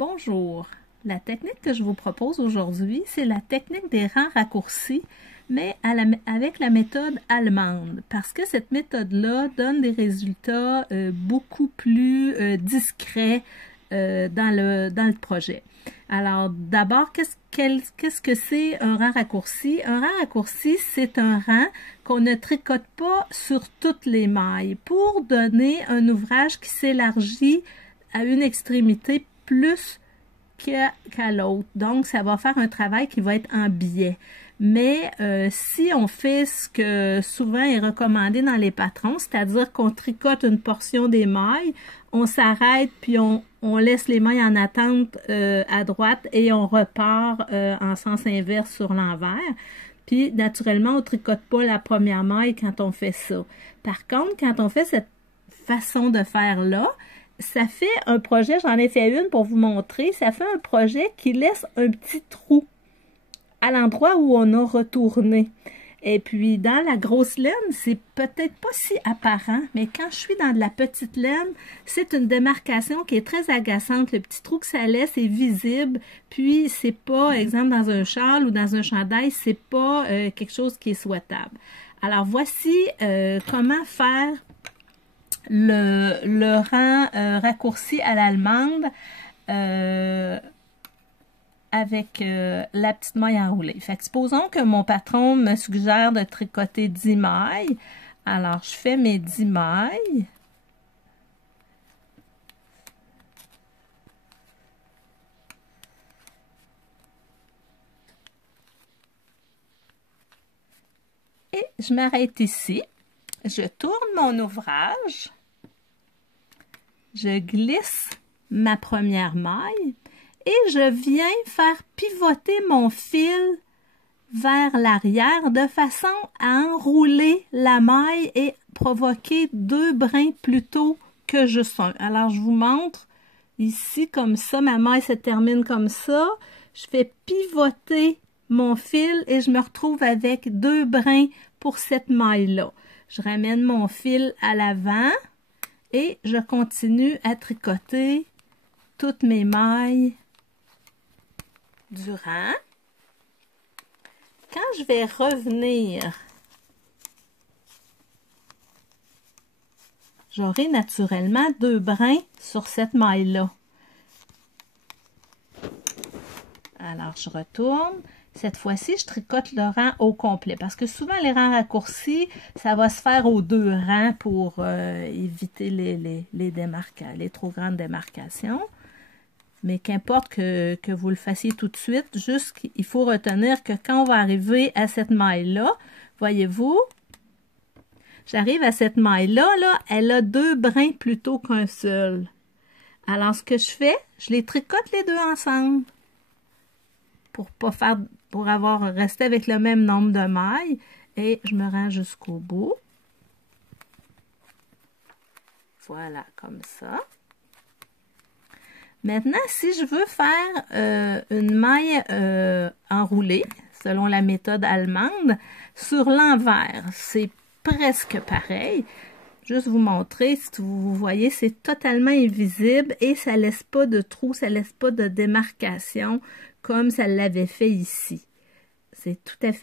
Bonjour, la technique que je vous propose aujourd'hui, c'est la technique des rangs raccourcis, mais avec la méthode allemande, parce que cette méthode-là donne des résultats beaucoup plus discrets dans le projet. Alors d'abord, qu'est-ce que c'est un rang raccourci? Un rang raccourci, c'est un rang qu'on ne tricote pas sur toutes les mailles pour donner un ouvrage qui s'élargit à une extrémité plus qu'à l'autre. Donc, ça va faire un travail qui va être en biais. Mais si on fait ce que souvent est recommandé dans les patrons, c'est-à-dire qu'on tricote une portion des mailles, on s'arrête puis on laisse les mailles en attente à droite et on repart en sens inverse sur l'envers. Puis, naturellement, on tricote pas la première maille quand on fait ça. Par contre, quand on fait cette façon de faire-là, ça fait un projet, j'en ai fait une pour vous montrer, ça fait un projet qui laisse un petit trou à l'endroit où on a retourné. Et puis, dans la grosse laine, c'est peut-être pas si apparent, mais quand je suis dans de la petite laine, c'est une démarcation qui est très agaçante. Le petit trou que ça laisse est visible, puis c'est pas, exemple, dans un châle ou dans un chandail, c'est pas quelque chose qui est souhaitable. Alors, voici comment faire le rang raccourci à l'allemande avec la petite maille enroulée. Fait que supposons que mon patron me suggère de tricoter 10 mailles. Alors, je fais mes 10 mailles. Et je m'arrête ici. Je tourne mon ouvrage. Je glisse ma première maille et je viens faire pivoter mon fil vers l'arrière de façon à enrouler la maille et provoquer 2 brins plutôt que juste un. Alors, je vous montre ici comme ça, ma maille se termine comme ça. Je fais pivoter mon fil et je me retrouve avec 2 brins pour cette maille-là. Je ramène mon fil à l'avant et je continue à tricoter toutes mes mailles du rang. Quand je vais revenir, j'aurai naturellement 2 brins sur cette maille-là. Alors, je retourne. Cette fois-ci, je tricote le rang au complet parce que souvent, les rangs raccourcis, ça va se faire aux 2 rangs pour éviter les trop grandes démarcations. Mais qu'importe que vous le fassiez tout de suite, juste qu'il faut retenir que quand on va arriver à cette maille-là, voyez-vous, j'arrive à cette maille-là, elle a 2 brins plutôt qu'un seul. Alors, ce que je fais, je les tricote les 2 ensemble pour rester avec le même nombre de mailles et je me rends jusqu'au bout. Voilà, comme ça. Maintenant, si je veux faire une maille enroulée, selon la méthode allemande, sur l'envers, c'est presque pareil. Juste vous montrer, si vous voyez, c'est totalement invisible et ça laisse pas de trou, ça laisse pas de démarcation comme ça l'avait fait ici. C'est tout à fait